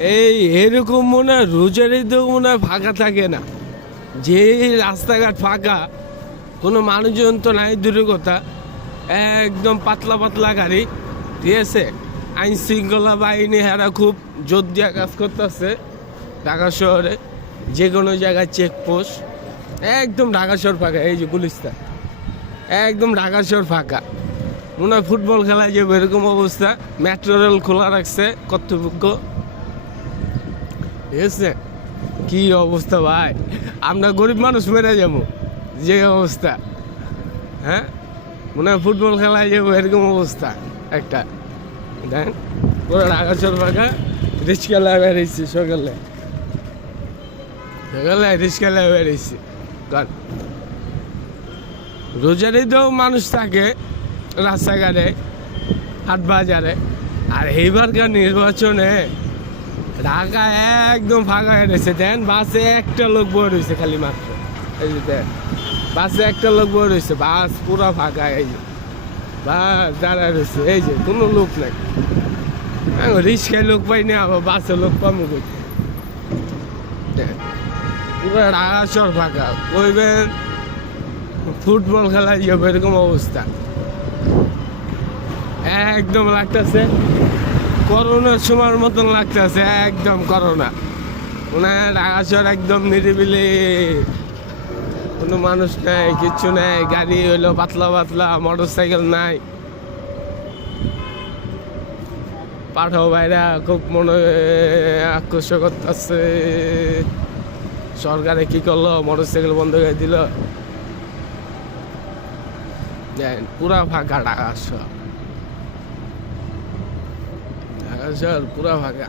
এই এরকম মনে হয় রোজার ঈদেও মনে হয় ফাঁকা থাকে না, যে রাস্তাঘাট ফাঁকা, কোনো মানুষজন তো নাই দূরের কথা, একদম পাতলা পাতলা গাড়ি, ঠিক আছে। আইন শৃঙ্খলা বাহিনী হেরা খুব জোর দিয়া কাজ করতেছে ঢাকা শহরে, যে কোনো জায়গায় চেকপোস্ট, একদম ঢাকা শহর ফাঁকা। এই যে গুলিস্তান, একদম ঢাকা শহর ফাঁকা, মনে হয় ফুটবল খেলায় যাবে এরকম অবস্থা। মেট্রো রেল খোলা রাখছে কর্তৃপক্ষ, ঠিক আছে। কি অবস্থা ভাই, আমরা গরিব মানুষ মেরে যাবো, যে অবস্থা। হ্যাঁ, মনে হয় ফুটবল খেলায় যাবো এরকম অবস্থা একটা। দেখ পুরো ঢাকা শহর ফাঁকা, রিক্সা বেরিয়েছি সকালে সকালে রিক্সা বেরিয়েছি। রোজার ঈদেও মানুষ থাকে রাস্তাঘাটে, হাট বাজারে, আর এইবারকার নির্বাচনে ঢাকা একদম ফাঁকা হয়ে রয়েছে। দেন বাসে একটা লোক বয়ে রয়েছে খালি মাত্র, এই যে দেন বাসে একটা লোক বয়ে রয়েছে, বাস পুরো ফাঁকা। এই যে বাস দাঁড়ায় রয়েছে, এই যে কোনো লোক নাই। রিক্সায় লোক পাই না, আবার বাসে লোক পাবো করতে, পুরো ঢাকা শহর ফাঁকা। কইবেন ফুটবল খেলায় যাবো এরকম অবস্থা, একদম লাগতেছে করোনার সময়ের মতন লাগতেছে, একদম করোনা। মনে হয় ঢাকা শহর একদম নিরিবিলি, কোনো মানুষ নাই, কিচ্ছু নাই, গাড়ি হইলো পাতলা পাতলা, মোটর সাইকেল নাই। পাঠাও ভাইরা খুব মনে আকর্ষণ করতেছে, সরকারে কি করলো, মোটর সাইকেল বন্ধ করে দিল। পুরা ফাঁকা ঢাকা শহর, ঢাকা শহর পুরা ফাঁকা।